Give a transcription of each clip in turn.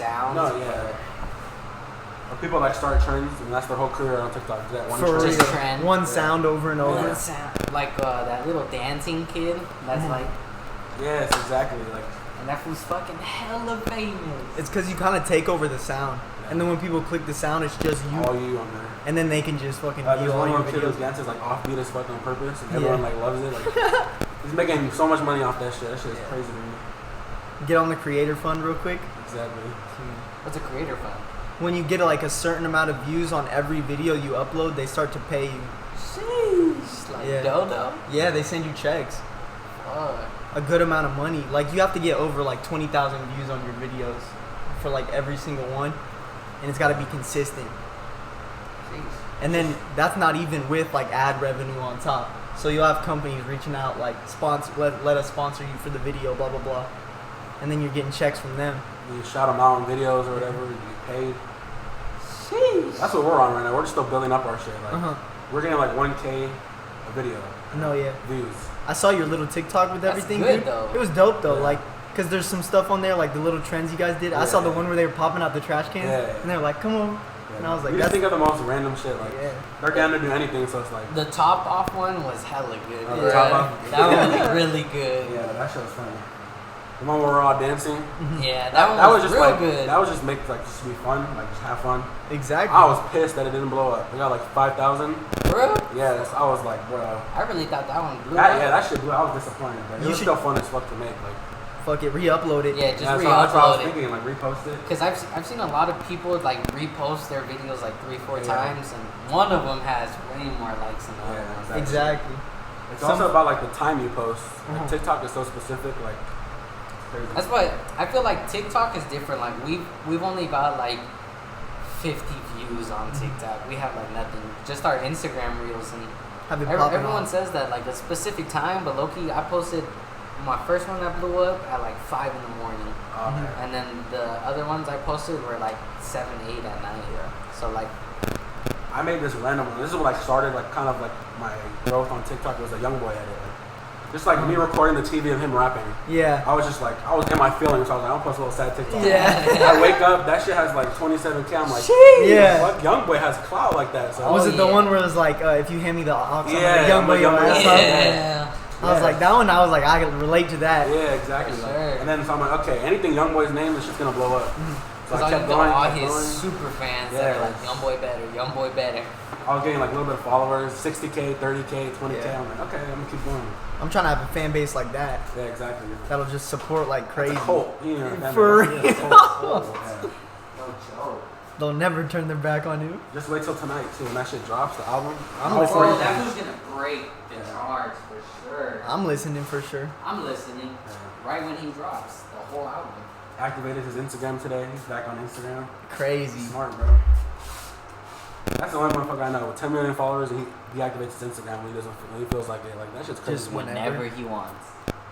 sounds. No, yeah. Or people like start trends, and that's their whole career on TikTok. That one trend. Just trend. One sound over and over. One sound. Like that little dancing kid. That's like. Yes, exactly. Like. And that fool's fucking hella famous. It's because you kind of take over the sound. Yeah. And then when people click the sound, it's just you. All you on there. And then they can just fucking view all your videos. There's one kid dances like offbeat as fuck on purpose, and everyone like loves it. Like, he's making so much money off that shit. That shit is crazy to me. Get on the creator fund real quick. Exactly. What's a creator fund? When you get like a certain amount of views on every video you upload, they start to pay you. Sheesh. Like dodo? Yeah, they send you checks. A good amount of money. Like you have to get over like 20,000 views on your videos for like every single one, and it's got to be consistent. Jeez. And then that's not even with like ad revenue on top. So you'll have companies reaching out like let us sponsor you for the video, blah blah blah, and then you're getting checks from them. You shout them out on videos or whatever, you get paid. Sheesh. That's what we're on right now. We're just still building up our shit. Like we're getting like 1K a video. No, yeah. Views. I saw your little TikTok with everything. That's good, though. It was dope though, like, cause there's some stuff on there like the little trends you guys did. I saw the one where they were popping out the trash cans, and they were like, "Come on," and I was like, "We just think of the most random shit. Like, they're down to do anything." So it's like the top off one was hella good. The top off? That one was really good. Yeah, that shit was funny. The one where we're all dancing. Yeah, that was just real like, good. That was just make like just be fun, like just have fun. Exactly. I was pissed that it didn't blow up. We got like 5,000. Bro? Yeah, I was like, bro. I really thought that one blew up. Yeah, that shit blew. I was disappointed, but it was still fun as fuck to make. Like, fuck it, re-upload it. Yeah, just re-upload it. That's what I was thinking, like repost it. Because I've seen a lot of people like repost their videos like 3-4 times, and one of them has way more likes than the other ones. Exactly. It's also about like the time you post. Like, TikTok is so specific, like. Crazy. That's why I feel like TikTok is different. Like we've only got like 50 views on TikTok. We have like nothing. Just our Instagram reels, and everyone says that like a specific time, but low-key I posted my first one that blew up at like 5 in the morning, and then the other ones I posted were like 7, 8 at night. So like I made this random one. This is what I started like kind of like my growth on TikTok was a young boy edit. Just like me recording the TV of him rapping. Yeah. I was in my feelings. So I was like, I'll post a little sad TikTok. Yeah. I wake up, that shit has like 27K. I'm like, fuck, Young Boy has clout like that. So was it the one where it was like, if you hand me the aux, Young Boy, your ass up? I was like, that one, I was like, I can relate to that. Yeah, exactly. Sure. And then so I'm like, okay, anything Young Boy's name is just gonna blow up. So I kept going. All his super fans that are like, Young Boy better. I was getting like a little bit of followers, 60K, 30K, 20K. I'm like, okay, I'm gonna keep going. I'm trying to have a fan base like that. Yeah, exactly. That'll just support like crazy. That's a cult. For real. No joke. They'll never turn their back on you. Just wait till tonight too when that shit drops, the album. That was gonna break the charts for sure. I'm listening for sure. I'm listening right when he drops the whole album. Activated his Instagram today. He's back on Instagram. Crazy. Smart, bro. That's the only motherfucker I know with 10 million followers, and he activates his Instagram when he feels like it. Like that shit's crazy. Just whenever he wants.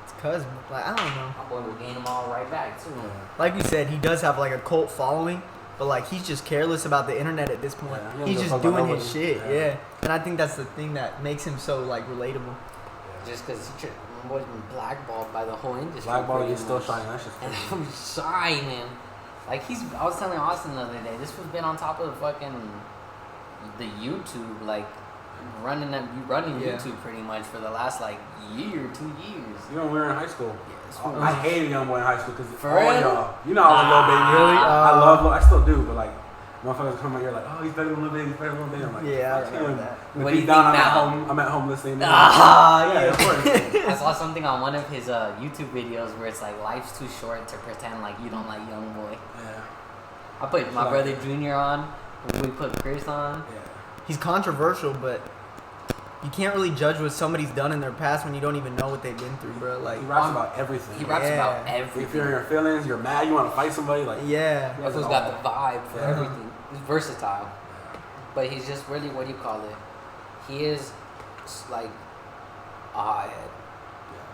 It's cause like I don't know. My boy will gain them all right back too. Like you said, he does have like a cult following, but like he's just careless about the internet at this point. Yeah, he's just doing his shit. Yeah. And I think that's the thing that makes him so like relatable. Just because he was blackballed by the whole industry. Blackballed, he's still shining. That's just crazy. And I'm shining. Like I was telling Austin the other day, this was been on top of fucking the YouTube, like running YouTube pretty much for the last like year, 2 years. You know, when we were in high school. Yeah, I hated Young Boy in high school because all y'all, you know, I was a little baby. Really? I still do, but like motherfuckers come out here like, oh, he's better than Lil Baby, I'm like, yeah, I remember that. What do you think now? I'm at home listening. Yeah, of course. I saw something on one of his YouTube videos where it's like life's too short to pretend like you don't like Young Boy. Yeah. I put my brother Junior on. We put Chris on. Yeah. He's controversial, but you can't really judge what somebody's done in their past when you don't even know what they've been through, bro. Like he raps about everything. He raps about everything. If you're in your feelings, you're mad, you want to fight somebody, like That's what's got the vibe for everything. He's versatile, but he's just really what do you call it? He is like a hothead,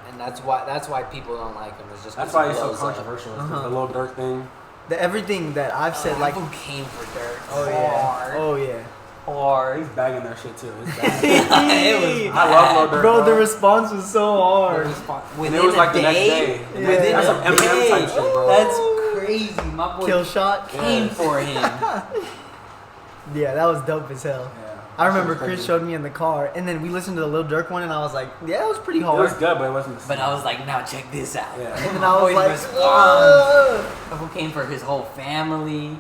and that's why people don't like him. It's just that's why he's so controversial. It's the Lil Durk thing. Everything that I've said, like who came for Durk? Oh yeah. Hard. He's bagging that shit too. It's bad. I love Lil Durk. Bro, the response was so hard. And it was like the next day. Within That's some Eminem type shit, bro. That's crazy, my boy Kill shot came for him. Yeah, that was dope as hell. Yeah. I remember Chris showed me in the car, and then we listened to the Lil Durk one, and I was like, yeah, it was pretty It hard. was good, but it wasn't the same. But I was like, now check this out. Yeah. And then I was like, Who came for his whole family, Yeah.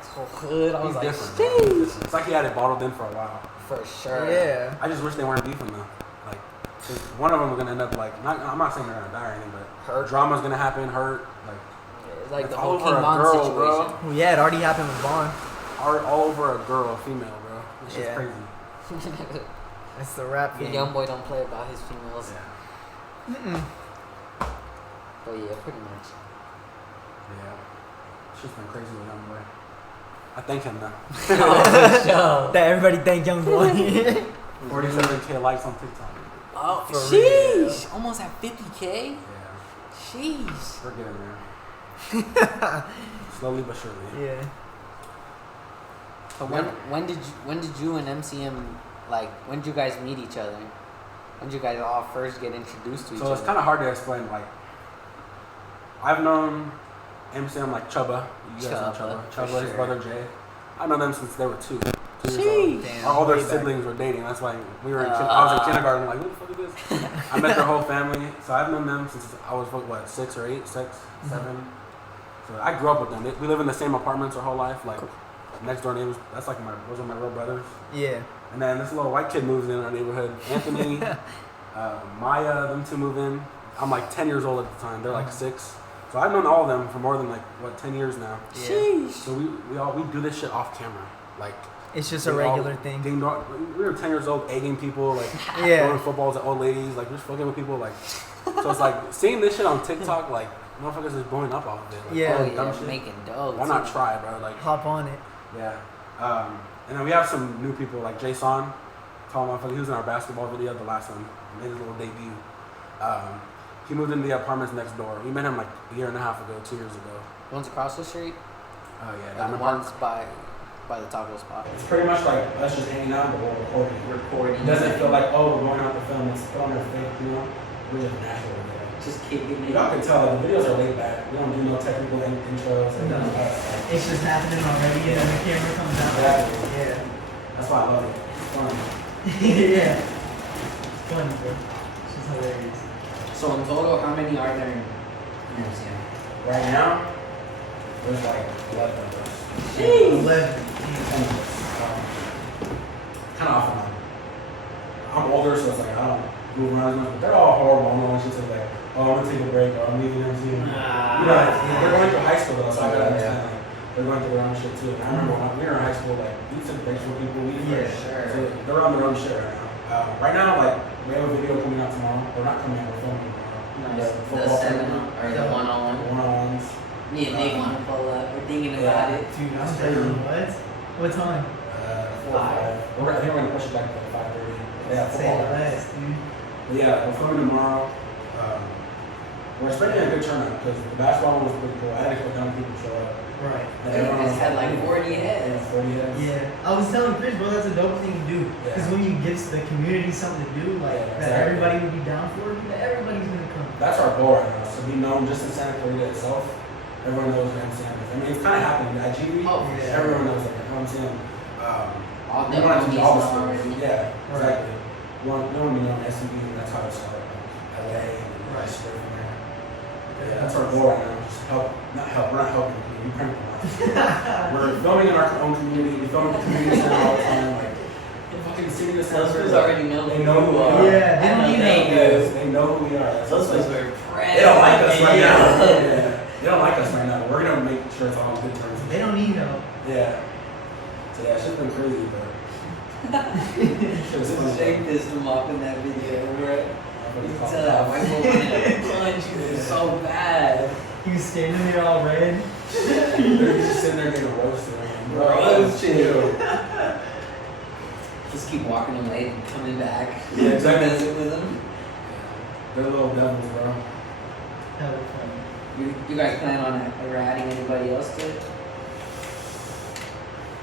his whole hood. I was He's like, different. Bro. He's different. It's like he had it bottled in for a while. for sure. yeah. I just wish they weren't beefing though. Like, 'cause one of them was gonna end up like, I'm not saying they're gonna die or anything, but Hurt. drama's gonna happen, hurt. Like, It's like it's the whole over King a Von girl, situation. bro. Well, yeah, it already happened with Vaughn. All over a girl, a female, bro. It's just Yeah. crazy. That's the rap The game. young boy don't play about his females. Yeah. Mm-mm. But yeah, pretty much. Yeah. It's just been crazy with young boy. I thank him though. Oh, for sure. That everybody thank young boy. 47K likes on TikTok. Oh, For sheesh. Almost at 50K? Yeah. Sheesh. We're getting there. Slowly but surely. Yeah. But when did you and MCM, like, when did you guys meet each other? When did you guys all first get introduced to each So other? it's kind of hard to explain. Like, I've known MCM like Chubba. You guys know Chubba. for Chubba, his sure. brother Jay. I know them since they were 2 years old. Sheesh. Damn, Our older way back. siblings were dating. That's why we were. I was in kindergarten. Like, what the fuck is this? I met their whole family. So I've known them since I was what 6 or 8, 6, 7. So I grew up with them. We live in the same apartments our whole life. Like next door neighbors. That's like those are my real brothers. Yeah. And then this little white kid moves in our neighborhood. Anthony, Maya, them 2 move in. I'm like 10 years old at the time. They're like 6. So I've known all of them for more than 10 years now. Sheesh. So we do this shit off camera. Like It's just a regular thing. We were 10 years old, egging people, like Yeah. throwing footballs at old ladies, like just fucking with people, like. So it's like seeing this shit on TikTok, like motherfuckers is blowing up off of it. Like, Yeah. Oh, dumb yeah, shit. making dough. Why not try, bro? Like, Hop on it. yeah. And then we have some new people like Jason, tall motherfucker. He was in our basketball video, the last one. Made his little debut. He moved into the apartments next door. We met him like a year and a half ago, 2 years ago. One's across the street. Oh yeah, And Diamond one's Park. by the taco spot. It's pretty much like us just hanging out, but we're recording. Recording. It doesn't feel like, oh, we're going out to film. It's put on our fake, you know? We're just natural. Just kicking it. Y'all can tell like, the videos are laid back. We don't do no technical intros. Or No. anything like that. It's just happening already, and then the camera comes out. Exactly. Yeah. That's why I love it. It's fun. Yeah. It's funny, bro. It's just hilarious. So in total, how many are there in MCM? Right now, there's like 11 of us. Jeez. 11. 10 of us. Kind of off and on. I'm older, so it's like I don't move around as much, but they're all horrible. I'm always just like, oh, I'm gonna take a break, or I'm leaving MCM. They're going through high school though, so I gotta understand like they're going through their own shit too. And I remember when we were in high school, like we took breaks from people. So they're on their own shit right now. Right now, like we have a video coming out tomorrow. We're not coming out. We're filming tomorrow. Nice. The 7 or the 1-on-1. One-on-ones. Me and Nick want to pull up. We're thinking about it. Dude, I'm telling you, what? What time? 4 or 5. I think we're gonna push it back to 5:30. Yeah, Say football. less, dude. But yeah, we're filming tomorrow. We're expecting a good turnout because the basketball one was pretty cool. I had to put down people show up. Right. And everyone It's was had like 40 Yeah, heads. 40 heads. Yeah, I was telling Chris, bro, that's a dope thing to do. Because Yeah. when you give the community something to do, like Yeah, that exactly. everybody would be down for, everybody's gonna come. That's our goal right now. So be known just in Santa Clarita itself. Everyone knows who MCM is. I mean, it's kind of happened at GV. Oh, yeah. Everyone knows that MCM. All We the want to do all the homies stories. already. Yeah, Right. exactly. We want to be known as SCB, and that's how it started. Like LA and Right. straight from there. Yeah, that's our goal right now. Just help, not help. We're not helping. We prank them. We're filming in our own community. We film in the community center all the time. Like, the fucking city of Those Santa guys Clarita, already know They who know who we are. Yeah, they don't They even know. They know who we are. That's Those what's guys were They don't like us right now. Yeah. Yeah. They don't like us right now. We're gonna make sure it's all on good terms. They don't need help. Yeah. So yeah, shit's been crazy, but shit's fun. Jake pissed him off in that video, bro. You Everybody's can tell that white boy wanted to punch you so bad. He was standing there all red. They're just sitting there getting roasted. Roasted. Just keep walking him late and coming back. Yeah, exactly. Visit with him. They're little devils, bro. Hella funny. You guys plan on ever adding anybody else to it?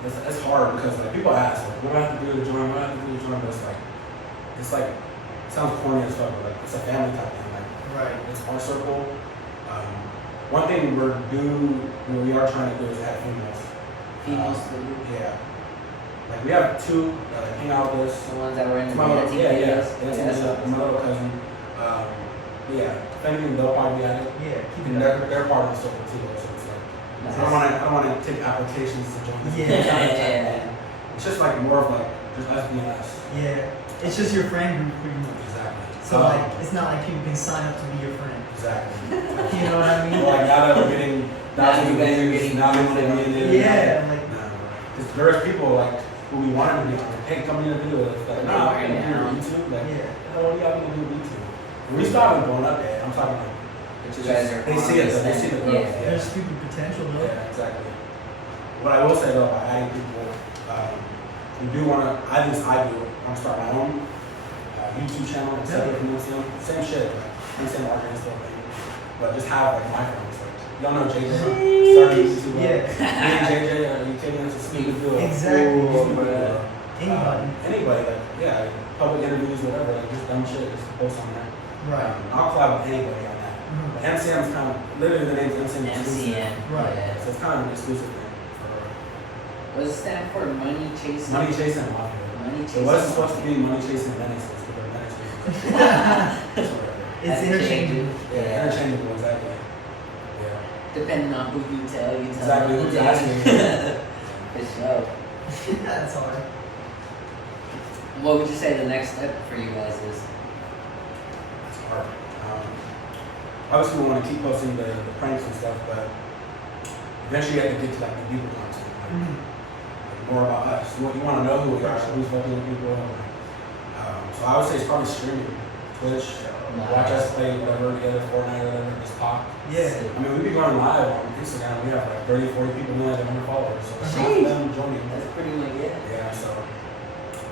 It's hard because like people ask, like, what do I have to do to join? What do I have to do to join? But it's like, it sounds corny as fuck, but like it's a family type thing. Like Right. it's our circle. one thing we are trying to do is add females. Females to the group? Yeah. Like we have 2 that hang out with us. The ones that were in the dancing videos. Yeah, my little cousin. Yeah, if anything, they'll probably be at it. Yeah, and they're part of the circle too. So it's like, nice. I don't want to take applications to join this. Yeah. It's just like more of like just us being us. Yeah, it's just your friend group pretty much. Exactly. So like, it's not like people can sign up to be your friend. Exactly. You know what I mean? Like now that we're getting thousands of views, now they want to be in there. Yeah, like because there's people like who we wanted to be on. Hey, come in the video. It's like, nah, I'm gonna be on YouTube. Like, what do y'all gonna do with YouTube? When we started going up there, I'm talking like, it's just, they see it, they see the growth. Yeah. There's stupid potential though. Yeah, exactly. What I will say though, by adding people, we do want to, I want to start my own YouTube channel, separate from MCM. Same shit, like, same marketing stuff, but just have like my friends. Like, y'all know JJ, started YouTube. Me and JJ, you taking us to speak with you. Exactly. Anybody, like, yeah, public interviews, whatever, like, just dumb shit, just post on that. Right. I'll collab with anybody on that. But MCM's kind of, literally the name's MCM. Right. Yeah. So it's kind of an exclusive thing. What does it stand for? Money chasing? Money chasing mafia. Money It chasing. wasn't supposed to be money chasing menaces, but they're menaces. It's interchangeable. Yeah, interchangeable, exactly. Yeah. Depending on who you tell, Exactly, who's asking. For sure. That's hard. What would you say the next step for you guys is? It's hard. Obviously, we want to keep posting the pranks and stuff, but eventually you have to get to like the deeper content. Like more about us. You want to know who we are, who's fucking with people. So I would say it's probably streaming, Twitch, watch us play whatever together, Fortnite or whatever, just talk. Yeah. I mean, we be going live on Instagram. We have like 30, 40 people now that want to follow us. So half of them joining. That's pretty much it. Yeah, so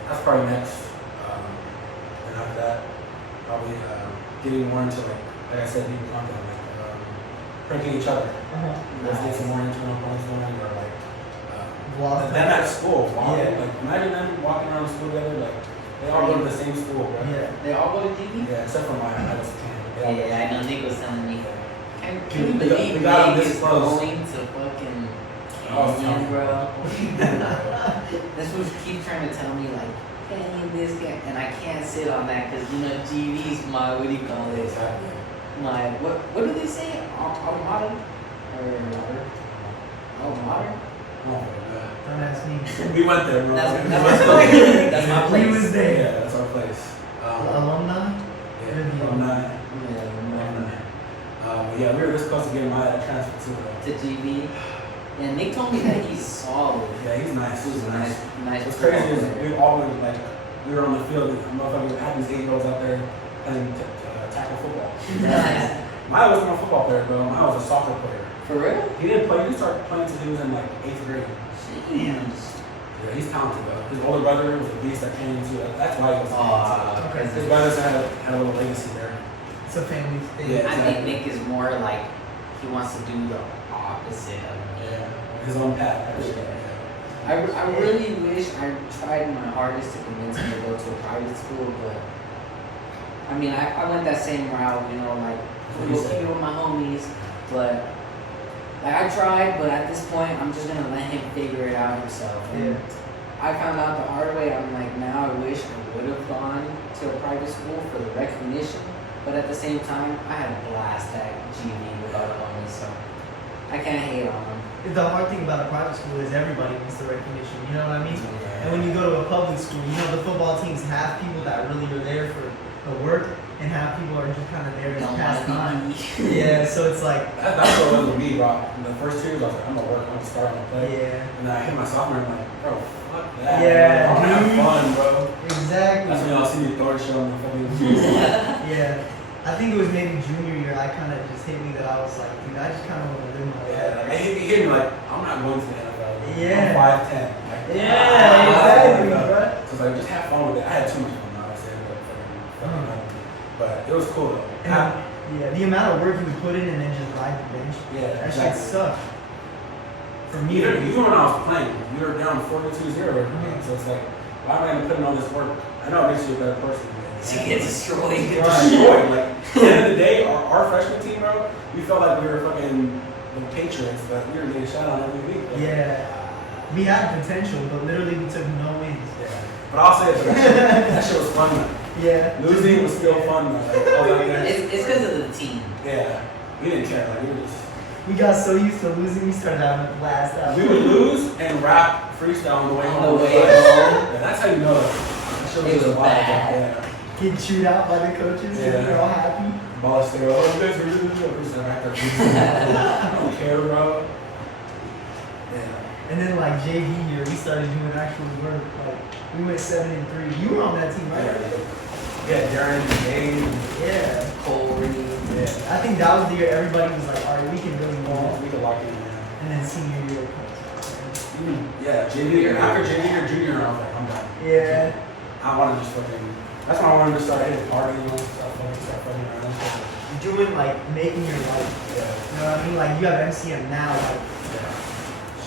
that's probably next. And after that, probably getting more into like I said, deeper content, like pranking each other. Let's get some more internal points going, or like them at school. Walking, like imagine them walking around school together, like they all go to the same school, right? Yeah. They all go to GV? Yeah, except for mine. I was 10. Yeah, I know Nick was telling me. Can you We believe got Nick this is close. going to fucking Oh, Canyon, bro? This was keep trying to tell me like, Canyon this, and I can't sit on that because you know GV's my, what do you call it? Exactly. My, what do they say? Almada? Or Almada? Oh, Don't ask me. we went there, bro. That's my place. We was there. Yeah, that's our place. Alumni? Yeah, alumni. Yeah, we were this close to getting my transfer To GV. And Nick told me that he's solid. Yeah, he's nice. He's nice. What's crazy is we always like we were on the field. Motherfuckers had these 8-year-olds out there playing tackle football. Nice. Maya wasn't a football player, bro. Maya was a soccer player. For real? He didn't play. He didn't start playing until he was in like 8th grade. Jeez. Yeah, he's talented though. His older brother was a beast that came into it. That's why he was. Okay. His brothers had a little legacy there. It's a family thing. Yeah. I think Nick is more like he wants to do the opposite of me. Yeah. His own path. I really wish I tried my hardest to convince him to go to a private school, but I mean I went that same route, you know, like go keep it with my homies, but like I tried, but at this point I'm just gonna let him figure it out himself. And I found out the hard way. I'm like, now I wish I would have gone to a private school for the recognition, but at the same time I had a blast at GV with all the homies, so I can't hate on them. The hard thing about a private school is everybody wants the recognition, you know what I mean? Yeah. And when you go to a public school, you know the football teams have people that really are there for the work, and have people are just kind of there to pass time. Yeah, so it's like That's what it was with me, bro. In the first 2 years, I was like, I'm gonna work, I'm gonna start, I'm gonna play. Yeah. And then I hit my sophomore, I'm like, bro, fuck that. Yeah, I'm gonna have dude. fun, bro. Exactly. That's when y'all see me throw show on the fucking Yeah. I think it was maybe junior year. I kind of just hit me that I was like, dude, I just kind of want to live my life. Yeah, like, he hit me like, I'm not going to the NFL. Yeah. I'm 5'10". Like, Exactly, bro. So it's like, just have fun with it. I had too much fun, obviously. But it was cool though. Yeah, the amount of work you would put in and then just ride the bench. Yeah, That exactly. shit sucked. For me, Even when I was playing, we were down 42-0. So it's like, why am I going to put in all this work? I know it makes you a better person. She gets destroyed. Destroyed. Like, at the end of the day, our freshman team, bro, we felt like we were fucking the Patriots, but we were getting shot on every week. Bro. Yeah. We had potential, but literally we took no wins. Yeah. But I'll say it, that shit was fun, though. Yeah. Losing was still fun, though. Like, it's because of the team. Yeah. We didn't care. Like, we were just... We got so used to losing, we started having a blast out. We would lose and rap freestyle on the way home. Yeah, that's how you know that shit was bad. Yeah. Getting chewed out by the coaches, yeah. We're all happy. Ball stay over this, we're back there. I don't care, bro. Yeah. And then like JV year, we started doing actual work. Like we went 7-3. You were on that team, right? Yeah, Darren, Dave. Yeah. Corey. Yeah. I think that was the year everybody was like, all right, we can really ball. We could lock in, man. And then senior year. Yeah, JV year. After JV year, junior year, I was like, I'm done. Yeah. I want to just fucking. That's when I wanted to start hitting parties and stuff. Start fucking around. Doing like making your life. Yeah. You know what I mean? Like you have MCM now. Like yeah.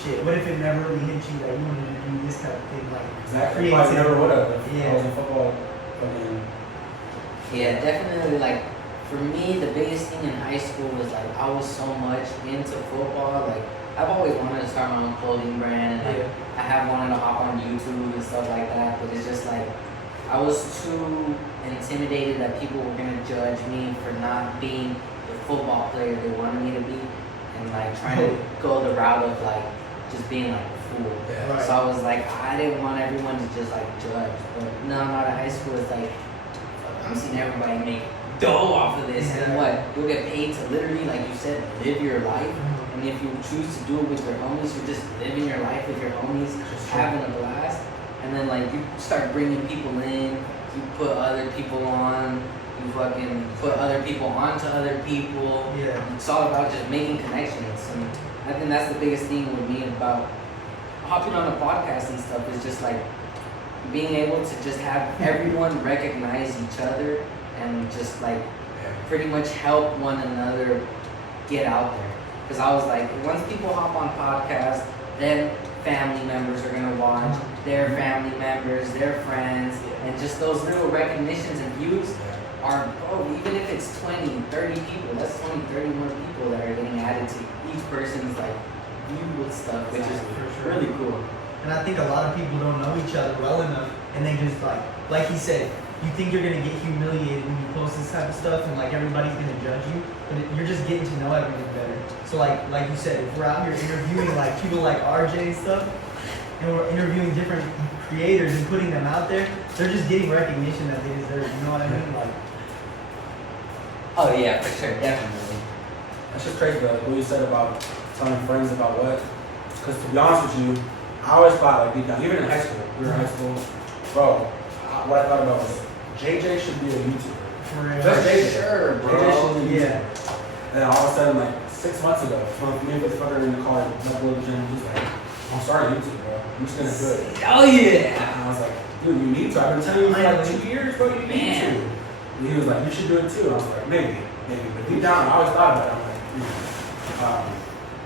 Shit. What if it never really hit you that you wanted to do this type of thing? Like exactly. I never would have. Yeah. I was in football. Fucking. Yeah, definitely. Like for me, the biggest thing in high school was like I was so much into football. Like I've always wanted to start my own clothing brand. And, like I have wanted to hop on YouTube and stuff like that. But it's just like I was too intimidated that people were gonna judge me for not being the football player they wanted me to be, and like trying to go the route of like just being like a fool. Yeah. Right. So I was like, I didn't want everyone to just like judge. But now I'm out of high school, it's like I'm seeing everybody make dough off of this, and what you'll get paid to literally, like you said, live your life. And if you choose to do it with your homies, you're just living your life with your homies, just having a blast. And then like you start bringing people in, you put other people on, you fucking put other people onto other people. Yeah. It's all about just making connections. And I think that's the biggest thing with me about hopping on a podcast and stuff is just like being able to just have everyone recognize each other and just like pretty much help one another get out there. Because I was like, once people hop on podcasts, then family members are gonna watch, their family members, their friends, and just those little recognitions and views are, even if it's 20, 30 people, that's 20, 30 more people that are getting added to each person's like view with stuff, which is really cool. And I think a lot of people don't know each other well enough, and they just like he said, you think you're gonna get humiliated when you post this type of stuff, and like everybody's gonna judge you, but you're just getting to know everything better. So like you said, if we're out here interviewing like people like RJ and stuff, and we're interviewing different creators and putting them out there, they're just getting recognition that they deserve. You know what I mean? Like. Oh yeah, for sure, definitely. That's just crazy, though. What you said about telling friends about what. Because to be honest with you, I always thought, like, deep down, even in high school, we were in high school, bro, what I thought about was JJ should be a YouTuber. For real. Just JJ. Sure, bro. JJ should be a YouTuber. And then all of a sudden, like, 6 months ago, me and this fucker in the car, like, go to the gym, he's like, I'm starting YouTube, bro. I'm just gonna do it. Oh yeah. And I was like, dude, you need to. I've been telling you for like 2 years, bro, you need to. And he was like, you should do it too. And I was like, maybe. But deep down, I always thought about it. I'm like,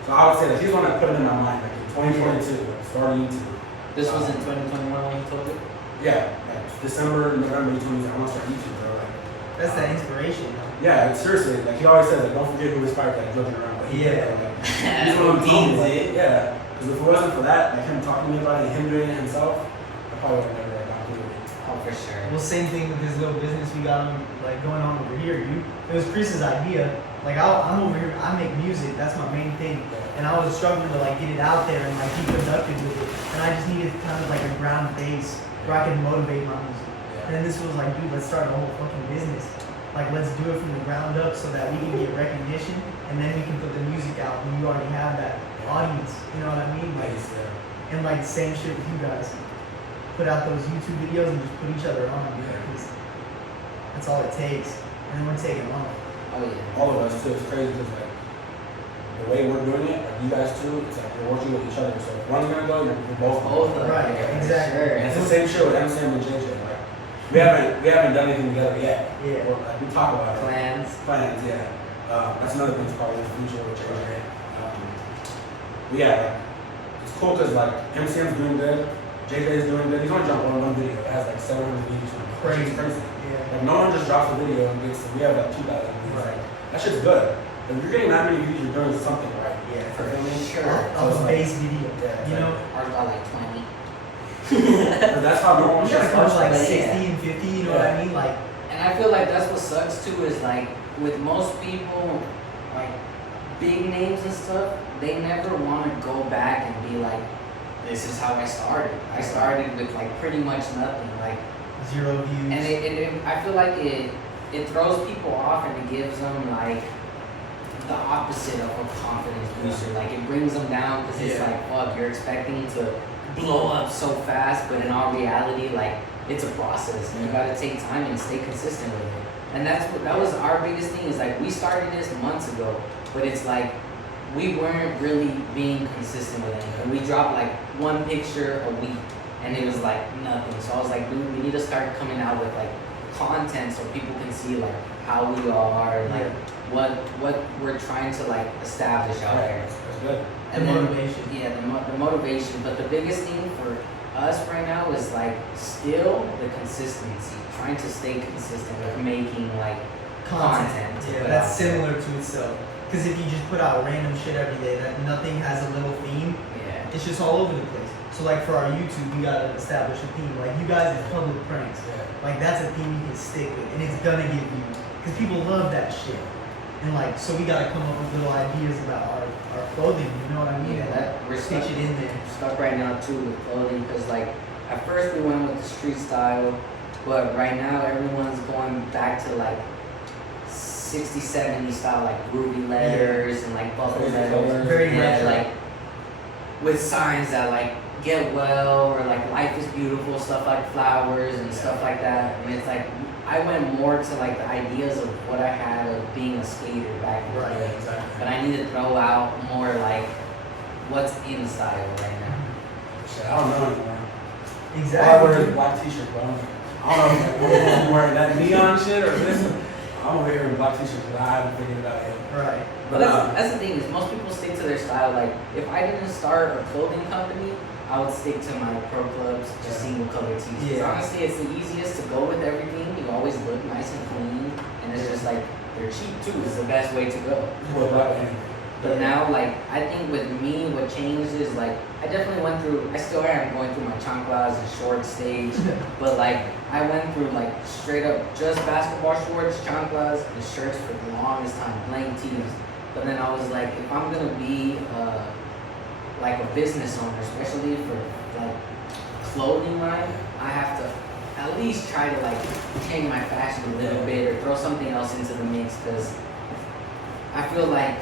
so I would say that he's the one that put it in my mind, like in 2022, starting YouTube. This was in 2021 when you told it? Yeah, like December, November, he told me, I want to start YouTube, bro. Like, That's that inspiration, though. Yeah, seriously. Like he always says, like, don't forget who inspired that joking around. But he's the one who told me, like, yeah. Because if it wasn't for that, like him talking to me about it, him doing it himself, I probably would have never got through it. Oh, for sure. Well, same thing with this little business we got like going on over here, dude. It was Chris's idea. Like I'm over here, I make music. That's my main thing. And I was struggling to like get it out there and like be productive with it. And I just needed kind of like a ground base where I could motivate my music. And then this was like, dude, let's start a whole fucking business. Like let's do it from the ground up so that we can get recognition, and then we can put the music out when you already have that audience. You know what I mean? Like, and like same shit with you guys. Put out those YouTube videos and just put each other on, dude. Because that's all it takes. And then we're taking off. Oh yeah. All of us too. It's crazy because like the way we're doing it, like you guys too, it's like we're working with each other. So if one's gonna go, you're both going. Right, exactly. Sure. And it's the same shit with MCM and JJ. Like we haven't done anything together yet. Yeah. Or, like, we talk about it. Plans, yeah. That's another thing to probably in the future with JJ. But yeah, like, it's cool because like MCM's doing good, JJ's doing good. He's only dropped one video. It has like 700 views. Crazy. Yeah. Like, no one just drops a video and gets, we have like 2,000 views. Right. That shit's good. If you're getting that many views, you're doing something right. Yeah, for Sure. So Of a base video. Yeah, you know? Ours got like 20. But that's how normal You shit gotta come starts. like but 60 yeah. and 50, you know what I mean? Like, And I feel like that's what sucks too, is like with most people, like big names and stuff, they never want to go back and be like, this is how I started. I started with like pretty much nothing, like 0 views. and I feel like it throws people off and it gives them like the opposite of a confidence booster. Like it brings them down because it's like, fuck, you're expecting to blow up so fast, but in all reality, like it's a process and you gotta take time and stay consistent with it. And that was our biggest thing, is like we started this months ago, but it's like we weren't really being consistent with anything. We dropped like 1 picture a week and it was like nothing. So I was like, dude, we need to start coming out with like content so people can see like how we are, like what we're trying to like establish out there. That's good. And the then, motivation. Yeah, the motivation. But the biggest thing for us right now is like still the consistency. Trying to stay consistent with making like content. Yeah, that's similar to itself. Because if you just put out random shit every day, that nothing has a little theme, Yeah. it's just all over the place. So like for our YouTube, we gotta establish a theme. Like you guys is public pranks. Like that's a theme you can stick with, and it's gonna get views. Because people love that shit. And like, so we gotta come up with little ideas about our clothing, you know what I mean? Yeah, And that we're stitch stuck, it in there. stuck right now too with clothing, because like at first we went with the street style, but right now everyone's going back to like 60s, 70s style, like groovy letters and like buckle letters. Very Yeah, retro. like with signs that like get well or like life is beautiful, stuff like flowers and stuff like that. And it's like I went more to like the ideas of what I had of being a skater back in the Right, day. exactly. But I need to throw out more like what's in style right now. Shit, I don't know anymore. All I Exactly. wear is black t-shirt, bro. I don't know if I'm wearing that neon shit or this. I'm over here in black t-shirt because I haven't figured it out yet. Right. But that's the thing, is most people stick to their style. Like if I didn't start a clothing company, I would stick to my pro clubs, just single color tees. 'Cause Yeah. honestly, it's the easiest to go with everything. You always look nice and clean, and it's just like they're cheap too. It's the best way to go. Well, black anything. But now, like, I think with me, what changed is, like, I definitely went through, I still am going through my chanclas and short stage, but, like, I went through, like, straight up just basketball shorts, chanclas, and shirts for the longest time, blank tees. But then I was like, if I'm gonna be, like, a business owner, especially for, like, clothing line, I have to at least try to, like, change my fashion a little bit or throw something else into the mix, because I feel like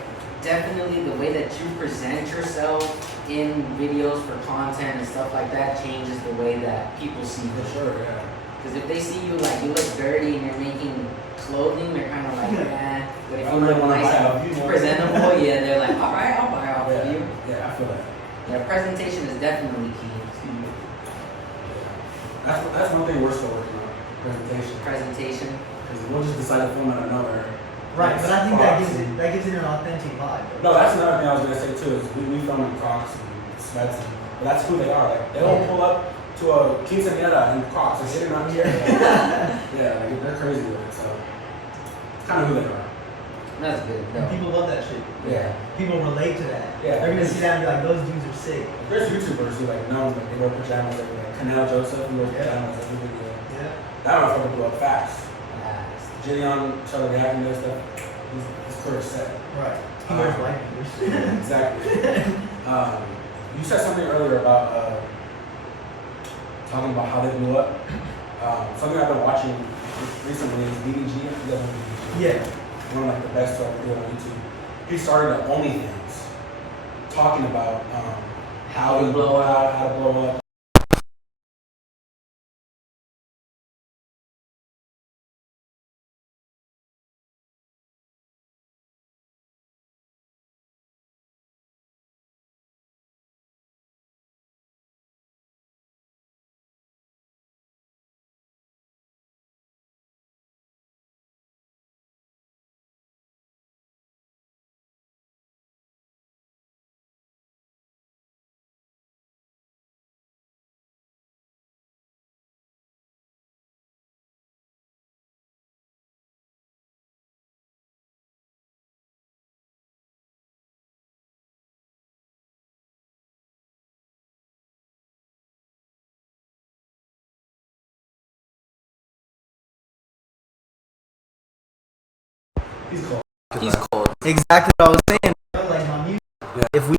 definitely the way that you present yourself in videos for content and stuff like that changes the way that people see you. For sure, yeah. Because if they see you like you look dirty and you're making clothing, they're kind of like, eh. But if I you really look wanna nice buy off and you, man. presentable, yeah, they're like, all right, I'll buy off of you. Yeah, I feel that. Yeah, presentation is definitely key. That's one thing we're still working on. Presentation. Presentation. Because we'll just decide to film at another. Right, but I think Crocs that gives it an authentic vibe. No, that's another thing I was gonna say too. Is we film in Crocs and sweats, but that's who they are. Like they'll pull up to a quinceañera in Crocs and sitting around here. Yeah, like they're crazy with it. So it's kind of who they are. That's good. And No. people love that shit. Yeah. People relate to that. Yeah. They're gonna see that and be like, those dudes are sick. There's YouTubers who like know like they wear pajamas every day. Canal Joseph, he wears Yeah. pajamas every video. Yeah. That motherfucker blew up fast. Nice. Gideon, Charlie Gavin, and stuff. His career set. Right. He wears white beaters. Exactly. You said something earlier about talking about how they blew up. Something I've been watching recently is BDG. I forget what BDG. Yeah. One of like the best to ever do it on YouTube. He started at OnlyFans, talking about how to blow up. He's cold. He's cold. Exactly what I was saying. Like my music. Yeah. If we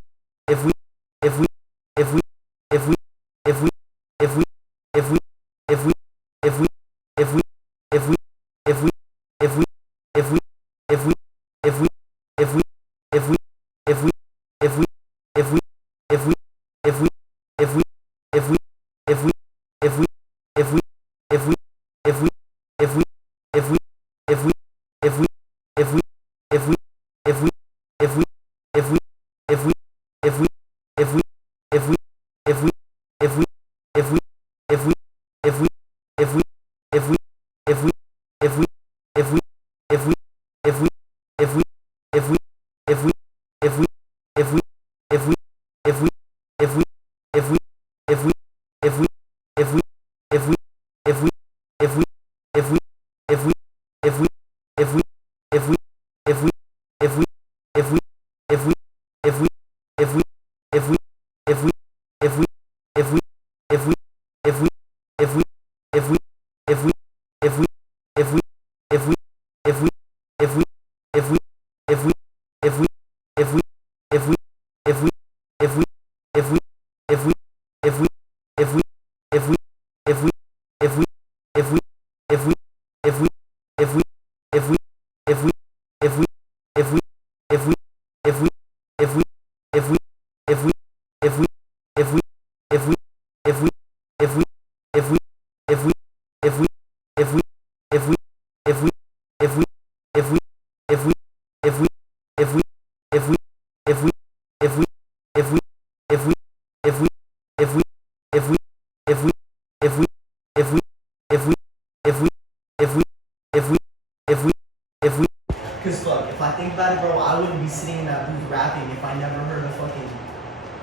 Cause fuck, if I think about it, bro, I wouldn't be sitting in that booth rapping if I never heard a fucking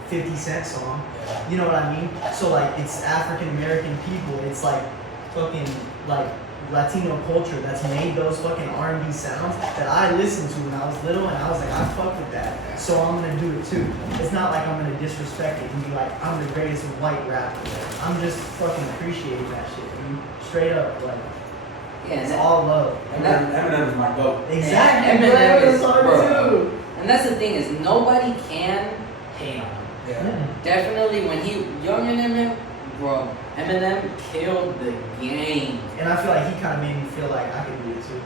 50 Cent song. You know what I mean? So like, it's African American people. It's like fucking like Latino culture that's made those fucking R&B sounds that I listened to when I was little, and I was like, I fuck with that. So I'm gonna do it too. It's not like I'm gonna disrespect it and be like, I'm the greatest white rapper. I'm just fucking appreciating that shit, dude. Straight up, like. Yeah, it's all love. Eminem is my goat. Exactly. Eminem is hard too. And that's the thing is nobody can hate on him. Yeah. Definitely when he young Eminem, bro, Eminem killed the game. And I feel like he kind of made me feel like I could do it too.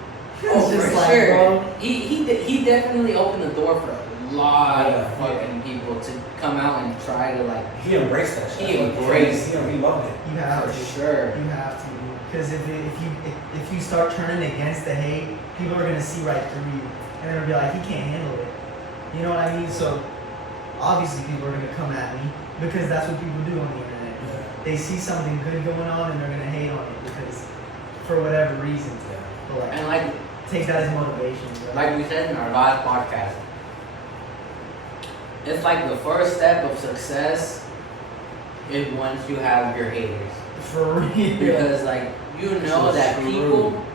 Oh, just for like, sure. bro. He definitely opened the door for a lot of fucking people to come out and try to like. He embraced that shit. He embraced it. He loved it. You have for to. Sure. You have to. Because if you start turning against the hate, people are gonna see right through you, and they're gonna be like, he can't handle it. You know what I mean? So obviously people are gonna come at me because that's what people do on the internet. Yeah. They see something good going on and they're gonna hate on it because for whatever reason. Yeah. But like, And like take that as motivation. Bro. like we said in our last podcast, it's like the first step of success is once you have your haters. For real. Because like you know that people,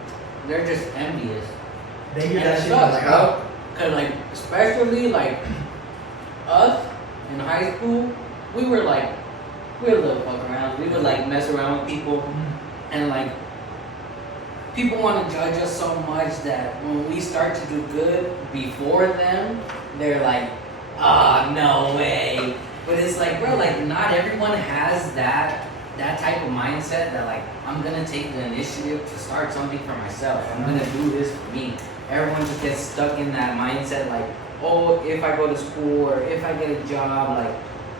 they're just envious. They hear And that it shit sucks, like, bro. oh. Cause like especially like us in high school, we were a little fuck around. We would like mess around with people, and like people want to judge us so much that when we start to do good before them, they're like, ah, no way. But it's like, bro, like not everyone has that type of mindset that like I'm gonna take the initiative to start something for myself. I'm gonna do this for me. Everyone just gets stuck in that mindset like, oh, if I go to school or if I get a job, like,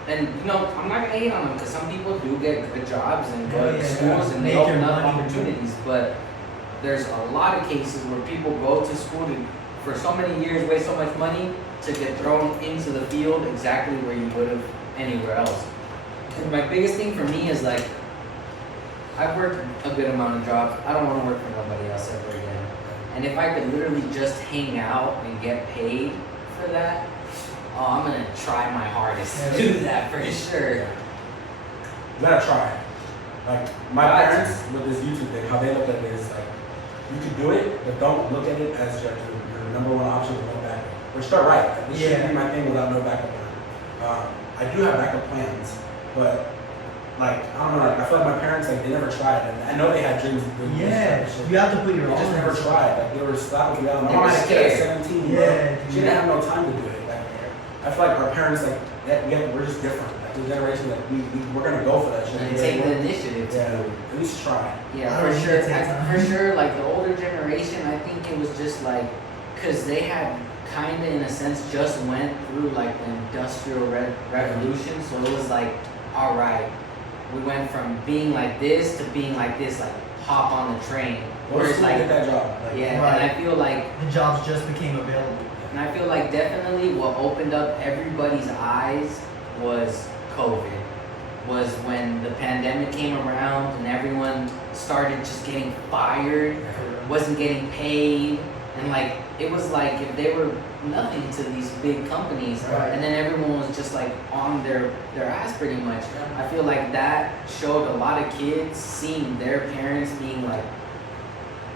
and you know, I'm not gonna hate on them because some people do get good jobs and go to schools and they open up opportunities. But there's a lot of cases where people go to school for so many years, waste so much money to get thrown into the field exactly where you would have anywhere else. And my biggest thing for me is like, I've worked a good amount of jobs. I don't want to work for nobody else ever again. And if I could literally just hang out and get paid for that, oh, I'm gonna try my hardest to do that for sure. You gotta try. Like my parents with this YouTube thing, how they look at it is like, you can do it, but don't look at it as your number one option with no backup. Which they're right. Like, this shouldn't be my thing without no backup plan. I do have backup plans, but like, I don't know, like, I feel like my parents, like, they never tried. And I know they had dreams. Yeah, you have to put your own. They just never tried. Like, they were slapped with you. My mom had a kid at 17. Yeah. She didn't have no time to do it. Like, I feel like our parents, like, we're just different. Like, the generation, like, we're going to go for that shit. And take the initiative to at least try. Yeah, for sure. For sure, like, the older generation, I think it was just, like, because they had kind of, in a sense, just went through, like, the Industrial Revolution. So it was like, all right, we went from being like this to being like this, like, hop on the train. Whereas, like, get that job. Like, yeah, right. And I feel like the jobs just became available. And I feel like definitely what opened up everybody's eyes was COVID. Was when the pandemic came around and everyone started just getting fired, wasn't getting paid, and like it was like if they were nothing to these big companies, right. And then everyone was just like on their ass pretty much. I feel like that showed a lot of kids seeing their parents being like,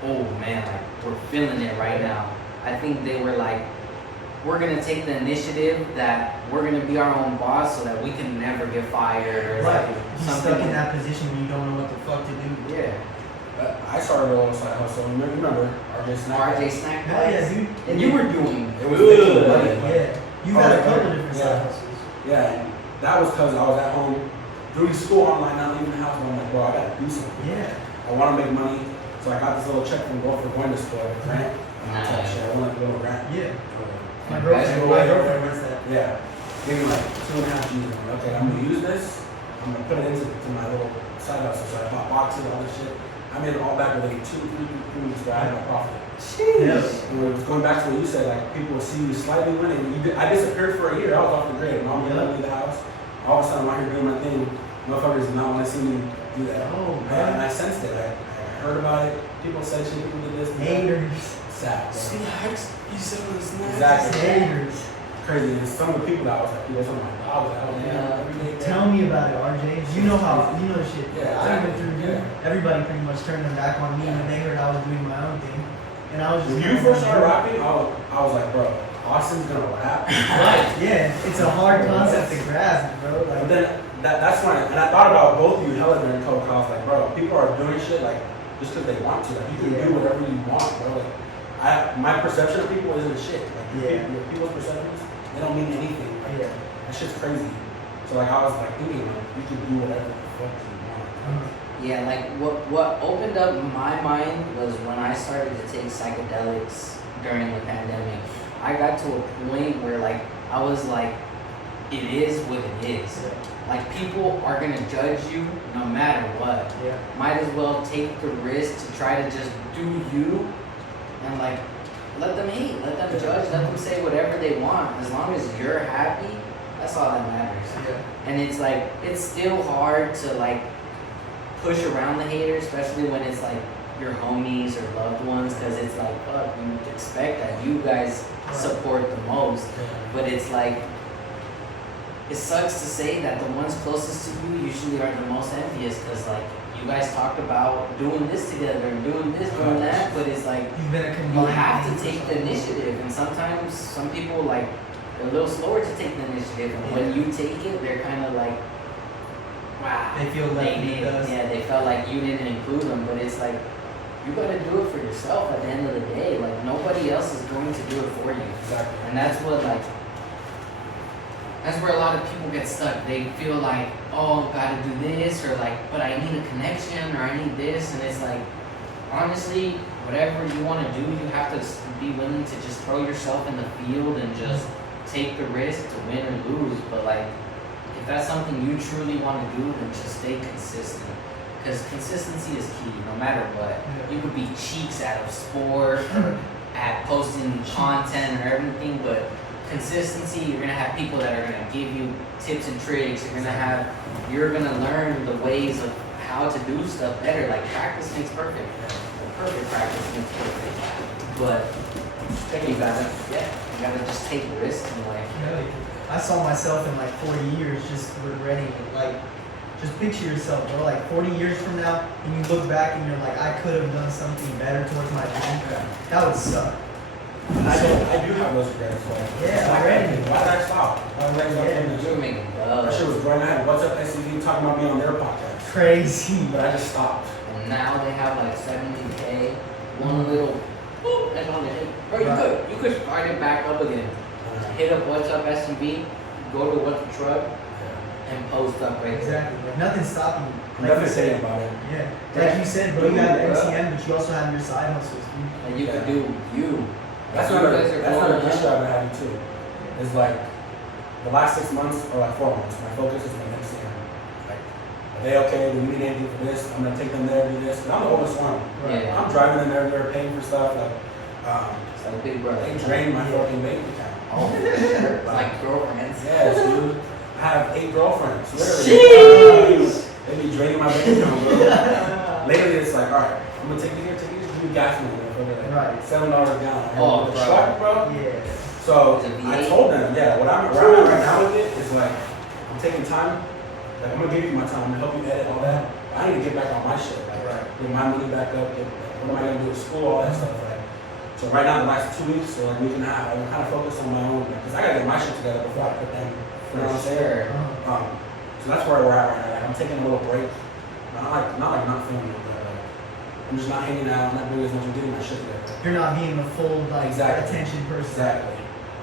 oh man, like we're feeling it right now. I think they were like, we're gonna take the initiative that we're gonna be our own boss so that we can never get fired or right. like something stuck in that position where you don't know what the fuck to do. Yeah. I started a little side hustle. Remember RJ Snack? RJ Snack. Hell yeah, dude. And you were doing it was good. Yeah. You had a couple different side hustles. Yeah, and that was because I was at home doing school online, not leaving the house. And I'm like, bro, I gotta do something. Yeah. I want to make money, so I got this little check from going to school, a grant. I want like a little grant. Yeah. My girlfriend wants that. Yeah. Give me like 2.5 G's. Okay, I'm gonna use this. I'm gonna put it into my little side hustle. So I bought boxes, all this shit. I made it all back with like 2-3 weeks where I had my profit. Jeez. And going back to what you said, like people will see you slightly winning. I disappeared for a year. I was off the grid. Mom let me leave the house. All of a sudden, I'm out here doing my thing. Motherfuckers did not want to see me do that. Oh, man. And I sensed it. I heard about it. People said shit. People did this. Haters. Sad. Snacks. You selling snacks? Exactly. Haters. Crazy. And some of the people that I was like, people, some of my dogs, I was every day. Tell me about it, RJ. You know the shit. Yeah, I went through. Yeah. Everybody pretty much turned their back on me when they heard I was doing my own thing, and I was just. When you first started rapping, I was like, bro, Austin's gonna rap. Right. Yeah, it's a hard concept to grasp, bro. Like, but then that's when and I thought about both of you hella during COVID. I was like, bro, people are doing shit like just because they want to. Like you can do whatever you want, bro. Like my perception of people isn't shit. Like people's perceptions, they don't mean anything. Like, that shit's crazy. So like I was like thinking like you can do whatever the fuck you want. Yeah, like what opened up my mind was when I started to take psychedelics during the pandemic. I got to a point where like I was like, it is what it is. Yeah. Like people are gonna judge you no matter what. Yeah. Might as well take the risk to try to just do you and like let them hate, let them judge, let them say whatever they want. As long as you're happy, that's all that matters. Yeah. And it's like it's still hard to like push around the haters, especially when it's like your homies or loved ones, because it's like fuck, you expect that you guys support the most, but it's like it sucks to say that the ones closest to you usually are the most envious, because like you guys talked about doing this together and doing this, doing that, but it's like you have to take the initiative, and sometimes some people like they're a little slower to take the initiative, and when you take it, they're kind of like, wow, they feel like they felt like you didn't include them, but it's like you gotta do it for yourself at the end of the day. Like nobody else is going to do it for you. Exactly. And that's where a lot of people get stuck. They feel like, oh, gotta do this, or like, but I need a connection, or I need this, and it's like, honestly, whatever you want to do, you have to be willing to just throw yourself in the field and just take the risk to win or lose. But like, if that's something you truly want to do, then just stay consistent. Because consistency is key, no matter what. Yeah. You could be cheeks at a sport, or at posting content or everything, but consistency, you're gonna have people that are gonna give you tips and tricks. You're gonna learn the ways of how to do stuff better. Like practice makes perfect. Perfect practice makes perfect. But you gotta just take risks in life. Yeah, I saw myself in like 40 years just regretting it. Like, just picture yourself, bro, like 40 years from now, and you look back and you're like, I could have done something better towards my dream. That would suck. I do have those regrets. Yeah, already. Why did I stop? Why did I stop doing that shit? Making That shit was growing. I had What's Up SUV talking about me on their podcast. Crazy. But I just stopped. And now they have like 70K. One little boop, and on the hit. Bro, you could start it back up again. Hit up What's Up SUV, go to What's the Truck, and post up right there. Exactly. Like, nothing's stopping you. Like Nothing saying about it. Yeah. Like you said, bro, you have MCM, but you also have your side hustles, dude. And you can do you. That's another issue I've been having too. Is like the last 6 months or like 4 months, my focus has been MCM. Like, are they okay? Do we need anything for this? I'm gonna take them there, do this. And I'm the oldest one. Right. Yeah. I'm driving them there, they're paying for stuff. Like, it's like big brother. they drain my fucking bank account. Oh, sure. Like girlfriends. Yes, dude. I have 8 girlfriends. Literally. They be draining my bank account, bro. Lately, it's like, all right, I'm gonna take you here, give me gas money. Like Right. $7 down. Oh, the bro. truck, bro. Yeah. So I told them, where I'm at right now with it is like, I'm taking time. Like, I'm gonna give you my time to help you edit all that. But I need to get back on my shit. Like, get my money back up. What am I gonna do at school? All that stuff. Like, so right now, the last 2 weeks or like week and a half, I'm kind of focused on my own because I gotta get my shit together before I put them. You know what I'm saying? So that's where we're at right now. Like, I'm taking a little break. Not filming, but like, I'm just not hanging out, not doing as much. I'm getting my shit together. You're not being a full attention person. Exactly.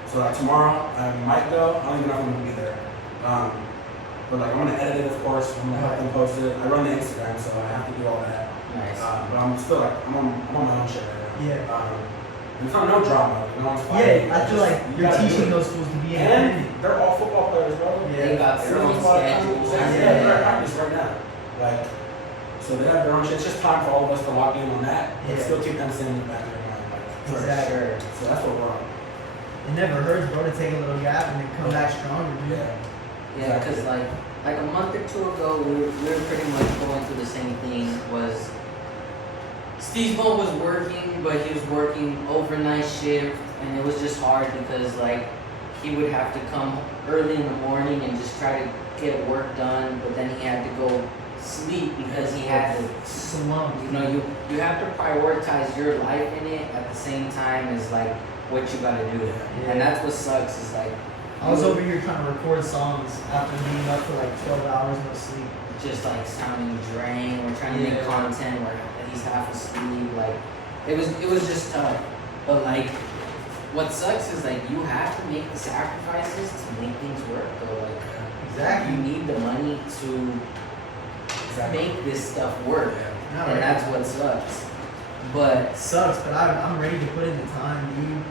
So like tomorrow I might go. I don't even know if I'm gonna be there. But like I'm gonna edit it, of course. I'm gonna help them post it. I run the Instagram, so I have to do all that. Nice. But I'm still like I'm on my own shit right now. Yeah. It's not no drama. You know, it's fine. Yeah, I feel like you're teaching those schools to be independent. And they're all football players, bro. Yeah. They got their own schedules. They're at practice right now. Like, so they have their own shit. It's just time for all of us to lock in on that. And still keep them in the back of their mind. Like, Exactly. Sure. So that's what we're on. It never hurts, bro, to take a little gap and then come back stronger, dude. Yeah, because like a month or two ago, we were pretty much going through the same thing. Was Steve Mo was working, but he was working overnight shift, and it was just hard because like he would have to come early in the morning and just try to get work done, but then he had to go sleep because he had to slump. You know, you have to prioritize your life in it at the same time as like what you gotta do. Yeah. And that's what sucks is like I was over here trying to record songs after being up for like 12 hours no sleep. just like sounding drained. We're trying to make content where he's half asleep. Like it was just tough. But like what sucks is like you have to make the sacrifices to make things work though. Like Exactly. you need the money to make this stuff work. And that's what sucks. But it sucks, but I'm ready to put in the time, dude.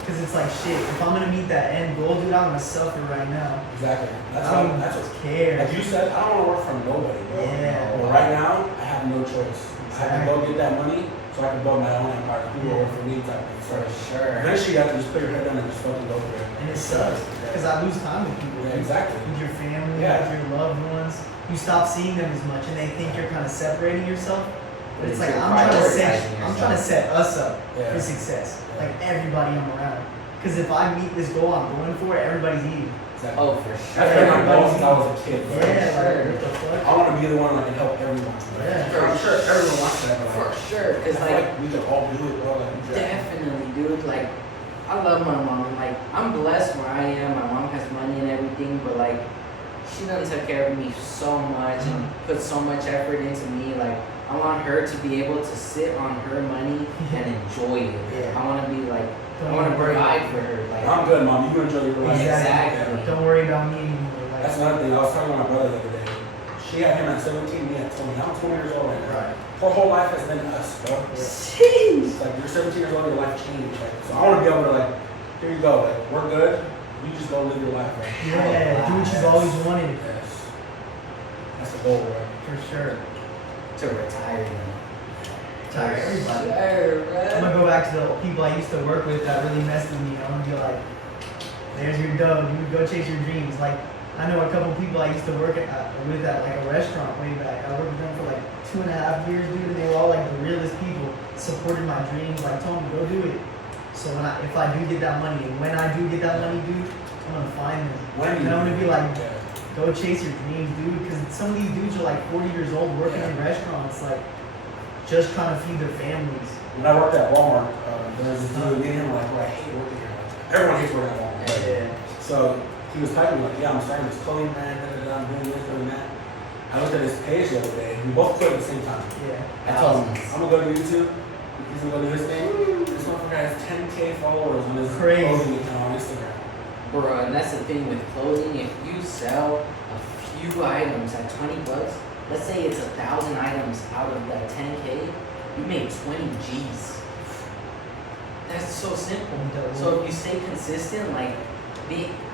Because it's like shit. If I'm gonna meet that end goal, dude, I'm gonna suffer right now. Exactly. I don't care. Like you said, I don't want to work for nobody, bro. Yeah. But right now, I have no choice. I have to go get that money so I can build my own empire. People work for me type of thing. for sure. Eventually, you have to just put your head down and just fucking go for it. And it sucks because I lose time with people. Yeah, exactly. With your family, with your loved ones. You stop seeing them as much, and they think you're kind of separating yourself. But it's like I'm trying to set us up for success. Like everybody I'm around. Because if I meet this goal I'm going for, everybody's eating. Exactly. Oh, for sure. That's been my goal since I was a kid. Bro. Yeah, like what the fuck? I want to be the one that can help everyone. Yeah. I'm sure everyone wants that. But For like, sure, because I feel like we could all do it, bro. Like, definitely, dude. Like, I love my mom. Like, I'm blessed where I am. My mom has money and everything, but like, she doesn't take care of me so much and put so much effort into me. Like, I want her to be able to sit on her money and enjoy it. Yeah. I want to be like, I want to provide for her. Like, I'm good, mom. You enjoy your life. Exactly. Don't worry about me anymore. Like, That's another thing. I was talking to my brother the other day. She had him at 17, me at 20. I'm 20 years old right now. Right. Her whole life has been us, bro. Jeez. Like, you're 17 years old, your life changed. Like, so I want to be able to, like, here you go. Like, we're good. You just go live your life, right? Yeah, do what you've always wanted. Yes. That's the goal, bro. For sure. To retire. Retire everybody. Sure, I'm gonna go back to the people I used to work with that really messed with me. I'm gonna be like, there's your dough, dude. Go chase your dreams. Like, I know a couple people I used to work with at like a restaurant way back. I worked with them for like 2.5 years, dude, and they were all like the realest people. Supported my dreams, like told me go do it. So if I do get that money, and when I do get that money, dude, I'm gonna find them. And I'm gonna be like, go chase your dreams, dude. Because some of these dudes are like 40 years old working in restaurants, like just trying to feed their families. When I worked at Walmart, there was a dude, me and him were like, I hate working here. Like, everyone hates working at Walmart. Right? Yeah. So he was typing like, I'm starting this clothing brand, I'm doing this, doing that. I I looked at his page the other day. We both quit at the same time. Yeah. I told him, I'm gonna go to YouTube. He's gonna go do his thing. This motherfucker has 10K followers on his clothing account on Instagram. Bro, and that's the thing with clothing. If you sell a few items at $20, let's say it's 1,000 items out of that 10K, you make 20 G's. That's so simple. So if you stay consistent, like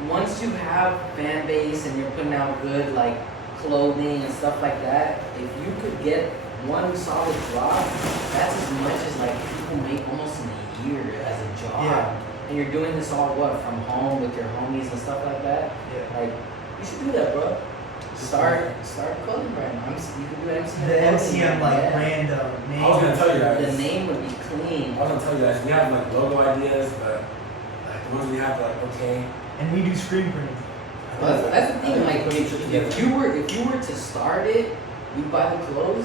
once you have fan base and you're putting out good like clothing and stuff like that, if you could get one solid drop, that's as much as like people make almost in a year as a job. Yeah. And you're doing this all from home with your homies and stuff like that. Yeah. Like you should do that, bro. Start a clothing brand. You can do MCM. The MCM like brand name. I was gonna tell you guys. The name would be clean. I was gonna tell you guys. We have like logo ideas, but like the ones we have, like okay. And we do screen printing. Well, that's the thing. Like if you were to start it, you buy the clothes,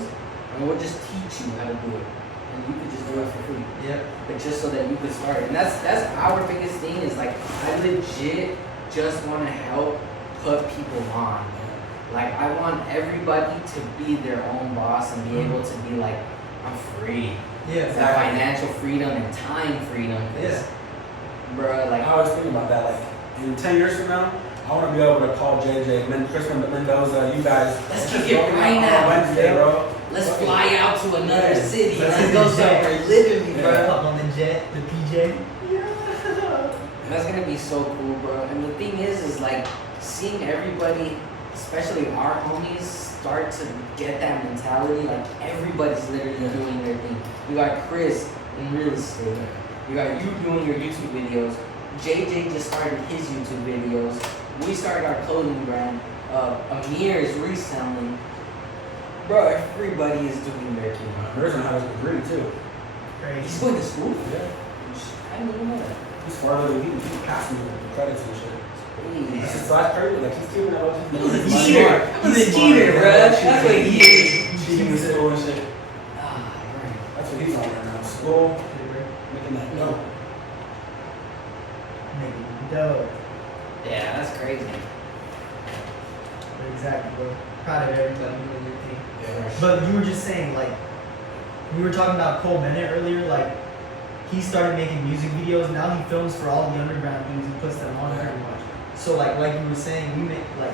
and we'll just teach you how to do it, and you could just do it for free. Yeah. But just so that you could start it, and that's our biggest thing is like I legit just want to help put people on. Like I want everybody to be their own boss and be able to be like, I'm free. Yeah. That financial freedom and time freedom. Yeah. Bro, like I was thinking about that. Like in 10 years from now, I want to be able to call JJ, Chris Mendoza, you guys. Let's kick it right now. Wednesday, bro. Let's fly out to another city. Let's go somewhere, literally, bro. Up on the jet, the PJ. Yeah. That's gonna be so cool, bro. And the thing is like seeing everybody, especially our homies, start to get that mentality. Like everybody's literally doing their thing. You got Chris in real estate. You got you doing your YouTube videos. JJ just started his YouTube videos. We started our clothing brand. Amir is reselling. Bro, everybody is doing their thing. Amir's gonna have his degree too. Crazy. He's going to school? Yeah. I didn't even know that. He's farther than he passed me with the credits and shit. Yeah. This is like crazy. Like he's keeping that up. He's a cheater. He's a cheater, bro. That's what he is. Cheating in school and shit. Ah, right. That's what he's on right now. School, making that dough. Making dough. Yeah, that's crazy. Exactly, bro. Proud of everybody doing your thing. Yeah. But you were just saying, like, we were talking about Cole Bennett earlier, like, he started making music videos, now he films for all the underground dudes and puts them on pretty much. So like you were saying, we make, like,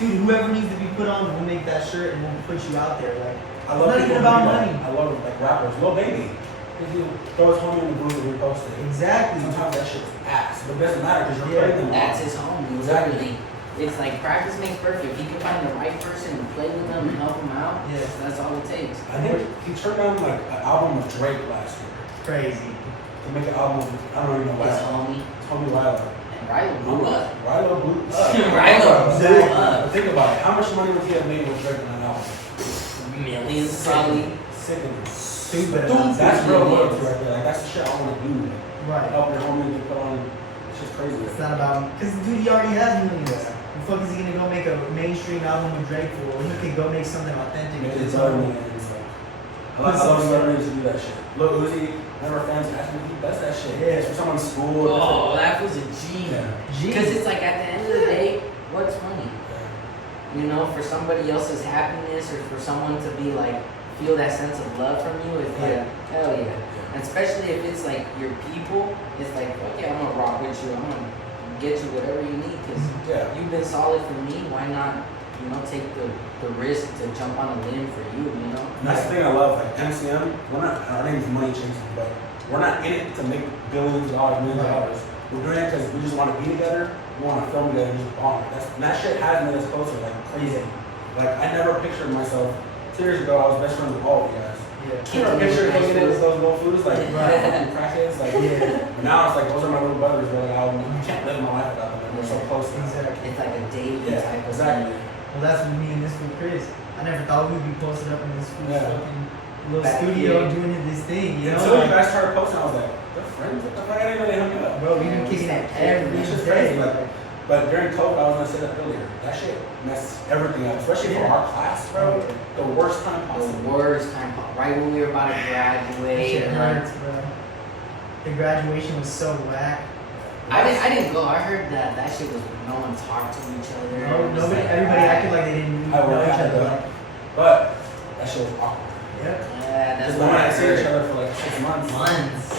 dude, whoever needs to be put on, we'll make that shirt and we'll put you out there, like, I love not even about money. I love like rappers. Lil Baby. He throw his homie in the booth and repost it. Exactly. Sometimes that shit's ass, but it doesn't matter because you're playing them. That's his homie, Exactly. literally. It's like practice makes perfect. If he can find the right person to play with them and help them out, Yeah. that's all it takes. I think he turned down like an album with Drake last year. Crazy. To make an album with, I don't even know why. His homie. His homie Rilo. And Rilo blew up. Rilo blew up. Rilo blew up. Think about it. How much money would he have made with Drake on that album? Millions, probably. Sickening. Stupid. That's real loyalty right there. Like that's the shit I want to do. Like, Right. help your homie get put on. It's just crazy. It's not about, because dude, he already has millions. The fuck is he gonna go make a mainstream album with Drake for? Or he can go make something authentic. Make with it his tell own. me. I love celebrities to do that shit. Lil Uzi, never fans ask me, he does that shit. Yeah. It's for someone's school. Oh, that was a G. Yeah. Because it's like at the end of the day, what's money? You know, for somebody else's happiness or for someone to be like, feel that sense of love from you, it's like, hell yeah. And especially if it's like your people, it's like, okay, I'm gonna rock with you. I'm gonna get you whatever you need because you've been solid for me. Why not, you know, take the risk to jump on a limb for you, you know? And that's the thing I love, like MCM, we're not, our name is Money Chasing, but we're not in it to make billions of dollars, millions of dollars. We're doing it because we just want to be together, we want to film together, and just bond. And that shit has made us closer, like crazy. Like I never pictured myself, 2 years ago I was best friends with all of you guys. You never pictured hanging in with those little foods, like fucking crackheads, like but now it's like those are my little brothers, they're like, I can't live my life without them, we're so close. Exactly. It's like a daily type of exactly. thing. Well, that's what me and this fool Chris. I never thought we'd be posted up in this fool's fucking little Back studio here. doing this thing, you know? Until you guys started posting, I was like, they're friends? What the fuck? I didn't know they hung up. Bro, we've been kicking it every It's just day. crazy. Like, but during COVID, I was gonna say that earlier. That shit messed everything up, especially for our class, bro. The worst time possible. The worst time, right when we were about to That graduate. shit And like, hurts, bro. The graduation was so whack. I didn't go. I heard that shit was no one talked to each other. No, It was nobody, like, everybody acted like they didn't I know would each have other. to- Like, But that shit was awkward. Yeah. That's why I see each other for like 6 months.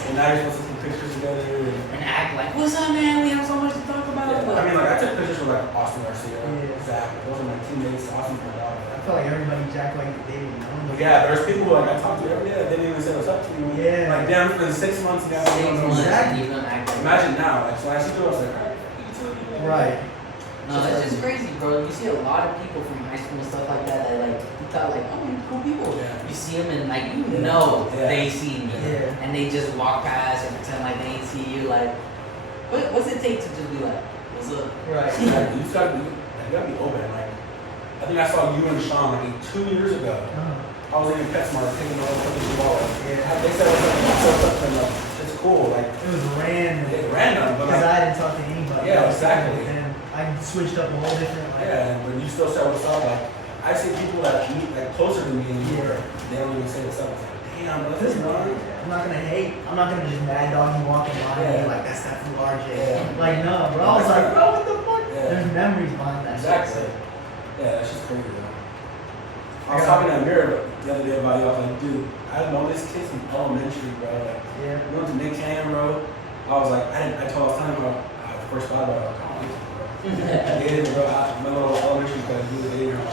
And now you're supposed to take pictures together and act like, what's up, man? We have so much to talk about. Yeah, I mean, like I took pictures with like Austin Garcia, Zach. Those are my teammates. Austin's my dog. I feel like everybody jacked like they didn't know. Yeah, there's people who like I talk to every day. They didn't even say what's up to me. Yeah. Like damn, in 6 months now. 6 months and you don't act like imagine now. Like so when I see people, I was like, alright, right. No, that's just crazy, bro. You see a lot of people from high school and stuff like that that like you thought like, oh, you're cool people. Yeah. You see them and like you know they see me, and they just walk past and pretend like they ain't see you. Like, what's it take to just be like, what's up? Right. Yeah, you gotta be open. Like I think I saw you and Sean like 2 years ago. I was in PetSmart taking all the ball. Yeah. They said what's up, and like it's cool. Like it was random. Random, but because like, I didn't talk to anybody. Yeah, exactly. I switched up a whole different. Like, yeah, and when you still say what's up, like I see people that meet like closer to me and you, they don't even say what's up. It's like, damn, what's this wrong? I'm not gonna hate. I'm not gonna just mad dog you walking by and be like, that's that fool RJ. Yeah. Like no, bro. I was like, bro, what the fuck? Yeah. There's memories behind that. Exactly. Shit. Yeah, that's just crazy, bro. I was talking to Amir the other day about you. I was like, dude, I've known this kid from elementary, bro. Like, we went to Nick Cam, bro. I was like, I told him about first thought about it. I dated bro. My little elementary class, we were dating her.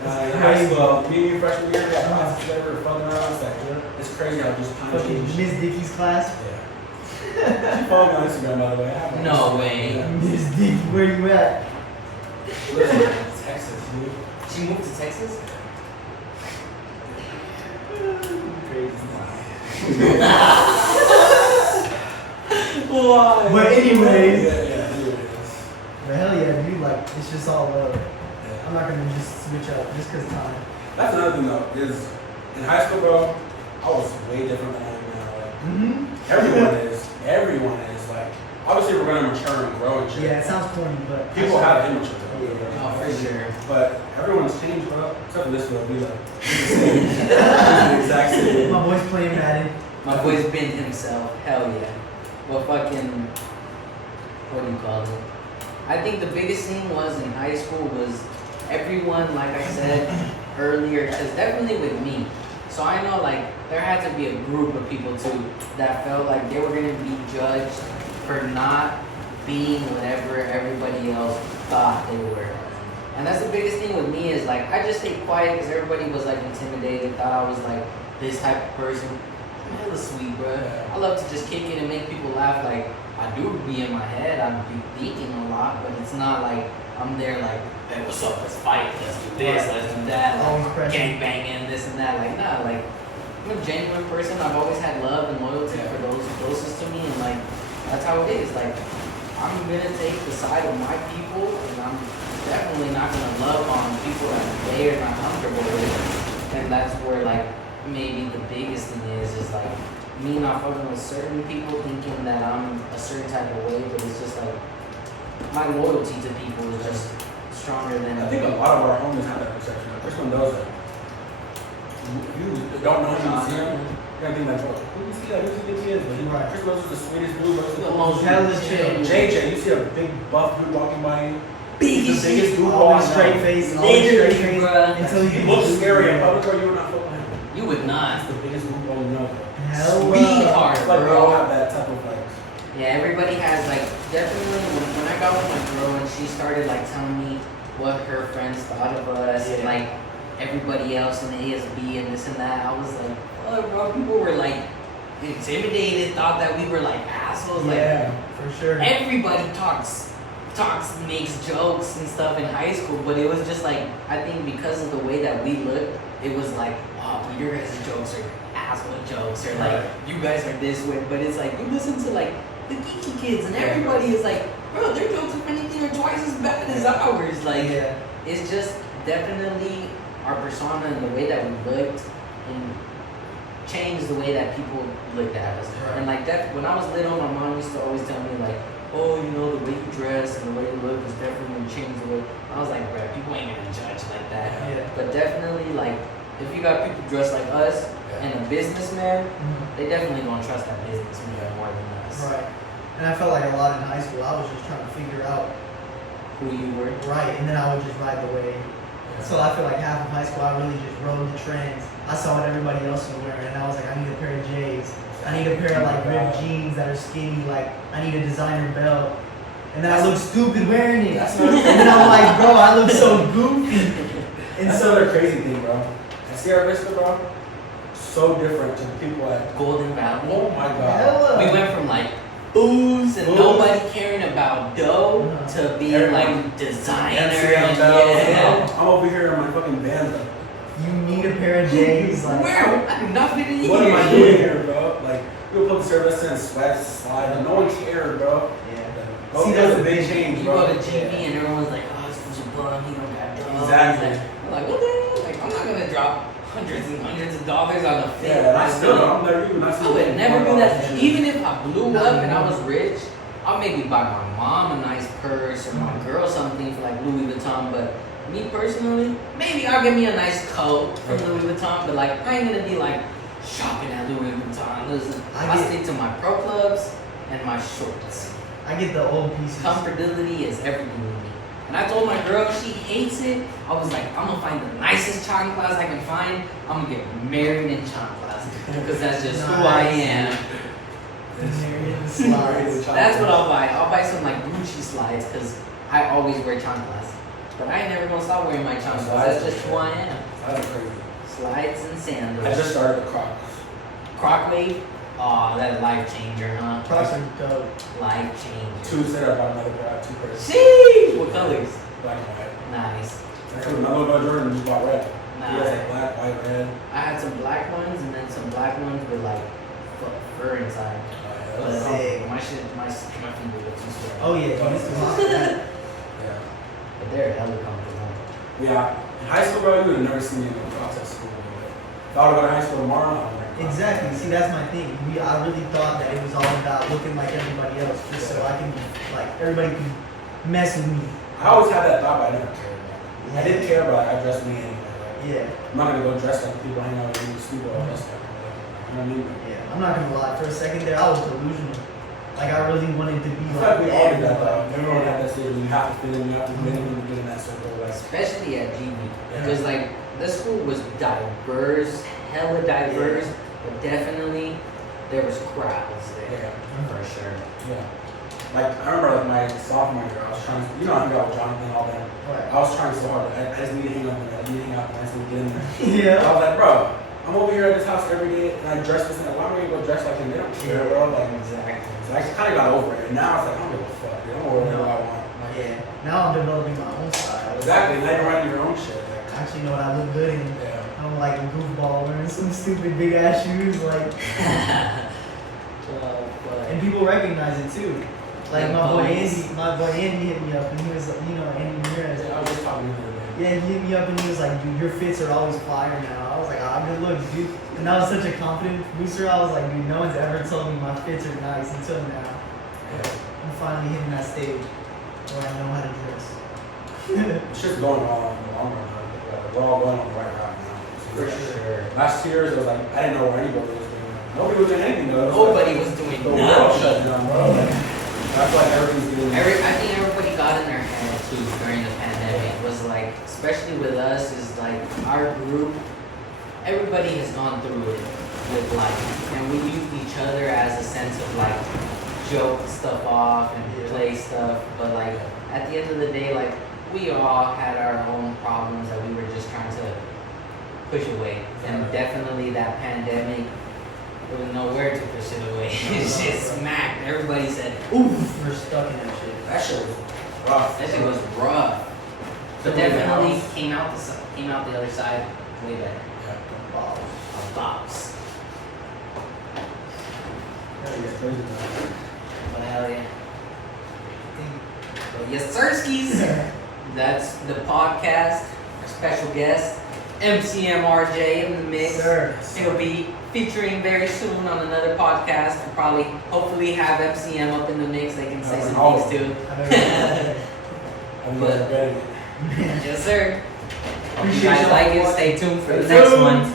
In high school, me and you freshman year, we got classes together, fucking around. It's like, it's crazy how just time changed. Miss Dickie's class? Yeah. She followed me on Instagram, by the way. No way. Miss Dickie, where you at? Texas, dude. She moved to Texas? Crazy. Why? But anyways. Yeah, but hell yeah, dude, like, it's just all love. Yeah. I'm not gonna just switch up just because time. That's another thing though, is in high school, bro, I was way different than I am now. Like, everyone is like, obviously we're gonna mature and grow and shit. Yeah, it sounds corny, but people have immature. Oh, for sure. But everyone's changed, bro. Except for this one, we like the exact same. My boy's playing Madden. My boy's been himself. Hell yeah. Well, fucking, what do you call it? I think the biggest thing was in high school was everyone, like I said earlier, because definitely with me. So I know like there had to be a group of people too that felt like they were gonna be judged for not being whatever everybody else thought they were. And that's the biggest thing with me is like I just stayed quiet because everybody was like intimidated, thought I was like this type of person. I'm hella sweet, bro. I love to just kick it and make people laugh. Like I do be in my head, I be thinking a lot, but it's not like I'm there like, hey, what's up? Let's fight. Let's do this. Let's do that. Like, gang banging, this and that. Like nah, like I'm a genuine person. I've always had love and loyalty for those closest to me, and like that's how it is. Like I'm gonna take the side of my people, and I'm definitely not gonna love on people that they are not comfortable with. And that's where like maybe the biggest thing is like me not fucking with certain people, thinking that I'm a certain type of way, but it's just like my loyalty to people is just stronger than. I think a lot of our homies have that perception. Like, Chris one does that. You don't know him, you see him. You're gonna think like, bro, who do you see? Like, who do you think he is? But Chris Rose is the sweetest dude. The most hella chill. JJ, you see a big buff dude walking by you. Biggest dude always straight face, always straight face. Until he looks scary in public, or you would not feel like him. You would not. He's the biggest dude you know. Sweetheart, like bro. We all have that type of like. Yeah, everybody has like definitely. When I got with my girl and she started like telling me what her friends thought of us and like everybody else in the ASB and this and that, I was like, oh, bro, people were like intimidated, thought that we were like assholes. Yeah, like, for sure. Everybody talks, makes jokes and stuff in high school, but it was just like I think because of the way that we looked, it was like, oh, but your guys' jokes are asshole jokes, or like you guys are this way. But it's like you listen to like the geeky kids, and everybody is like, bro, their jokes if anything are twice as bad as ours. Like, it's just definitely our persona and the way that we looked and changed the way that people looked at us. And like that, when I was little, my mom used to always tell me like, oh, you know, the way you dress and the way you look is definitely gonna change the way. I was like, bro, people ain't gonna judge like that. But definitely, like, if you got people dressed like us and a businessman, they definitely gonna trust that businessman more than us. Right. And I felt like a lot in high school, I was just trying to figure out who you were. Right, and then I would just ride the wave. So I feel like half of high school I really just rode the trends. I saw what everybody else was wearing, and I was like, I need a pair of J's. I need a pair of like ripped jeans that are skinny. Like I need a designer belt. And then I look stupid wearing it. And then I'm like, bro, I look so goofy. And that's another crazy thing, bro. At Sierra Vista, bro, so different to the people at Golden Valley. Oh my God. We went from like booze and nobody caring about dough to being like designer. And I'm over here in my fucking band. You need a pair of J's. Like, where? I do not fit in here. What am I doing here, bro? Like, people put the service in sweats, slide, and no one cared, bro. Yeah. See, that's a big change, bro. You go to GV and everyone's like, oh, this was a bum, he don't got dough. Exactly. I'm like, what the hell? Like, I'm not gonna drop hundreds and hundreds of dollars on a fit. Yeah, I still don't. I would never do that. Even if I blew up and I was rich, I'll maybe buy my mom a nice purse or my girl something for like Louis Vuitton, but me personally, maybe I'll get me a nice coat from Louis Vuitton, but like I ain't gonna be like shopping at Louis Vuitton. Listen, I stick to my pro clubs and my shorts. I get the old pieces. Comfortability is everything to me. And I told my girl she hates it. I was like, I'm gonna find the nicest chanclas I can find. I'm gonna get married in chanclas because that's just who I am. Slides. That's what I'll buy. I'll buy some like Gucci slides because I always wear chanclas. But I ain't never gonna stop wearing my chanclas. That's just who I am. That's crazy. Slides and sandals. I just started the Crocs. Croc wave? Oh, that life changer, huh? Crocs are dope. Life changer. Two set up, I another pair, 2 pairs. Sheesh! What colors? Black and white. Nice. I told another about Jordan, just bought red. Nice. He has like black, white, red. I had some black ones and then some black ones with like fur inside. But Sick. my feet were too square. Oh yeah, you used to rock that. Yeah. But they're hella comfortable. Yeah. In high school, bro, you would have never seen me in the Crocs at school. If I would go to high school tomorrow, I'm like, Exactly. See, that's my thing. I really thought that it was all about looking like everybody else, just so I can be like everybody can mess with me. I always had that thought, but I never cared about it. I didn't care, but I dressed me anyway. Like, Yeah. I'm not gonna go dress like people hang out with me, sleep all dressed like them. You know what I mean? Yeah. I'm not gonna lie. For a second there, I was delusional. Like I really wanted to be I feel like like we all did that, though. everybody. Everyone had that stage where you have to fit in, you have to fit in to get in that circle. Like, Especially at GV. Because like the school was diverse, hella diverse, but definitely there was crowds there. For sure. Yeah. Like, I remember like my sophomore year, I was trying to, you know, I hung out with Jonathan and all that. Right. I was trying so hard. I just need to hang out with him. I need to hang out with him. I just need to get in there. Yeah. I was like, bro, I'm over here at this house every day and I dress this and why am I gonna go dress like him? They don't care, bro. Like, Exactly. so I kind of got over it. And now it's like, I don't give a fuck. Dude. I'm over what I want. Like, Yeah. Now I'm developing my own style. exactly. Now you're writing your own shit. Like, I actually know what I look good in. yeah. I'm like a goofball wearing some stupid big ass shoes, like, and people recognize it too. Like my boy Andy hit me up and he was like, you know, Andy Ramirez. I was just talking to him. Yeah, he hit me up and he was like, dude, your fits are always fire now. I was like, ah, good look, dude. And that was such a confident booster. I was like, dude, no one's ever told me my fits are nice until now. Yeah. I'm finally hitting that stage where I know how to dress. It's just going on in the long run. We're all going on the right route now. For sure. Last 2 years, it was like, I didn't know where anybody was doing. Nobody was doing anything though. Nobody was doing The world shut nothing. down, bro. Like, I feel like everything's doing. I think everybody got in their head too during the pandemic. Was like, especially with us, is like our group. Everybody has gone through it with life, and we use each other as a sense of like joke stuff off and play stuff. But like at the end of the day, like we all had our own problems that we were just trying to push away. And definitely that pandemic, there was nowhere to push it away. It just smacked. Everybody said, "Oof." We're stuck in that shit. That shit was rough. That shit was rough, but definitely came out the other side way better. Wow. A box. It's crazy, man. But hell yeah. But yes, sirskis. That's the podcast. Our special guest, MCM RJ in the mix. Sir. He'll be featuring very soon on another podcast. We'll probably, hopefully, have MCM up in the mix. They can say some things too. But yes, sir. Hope you guys like it. Stay tuned for the next one.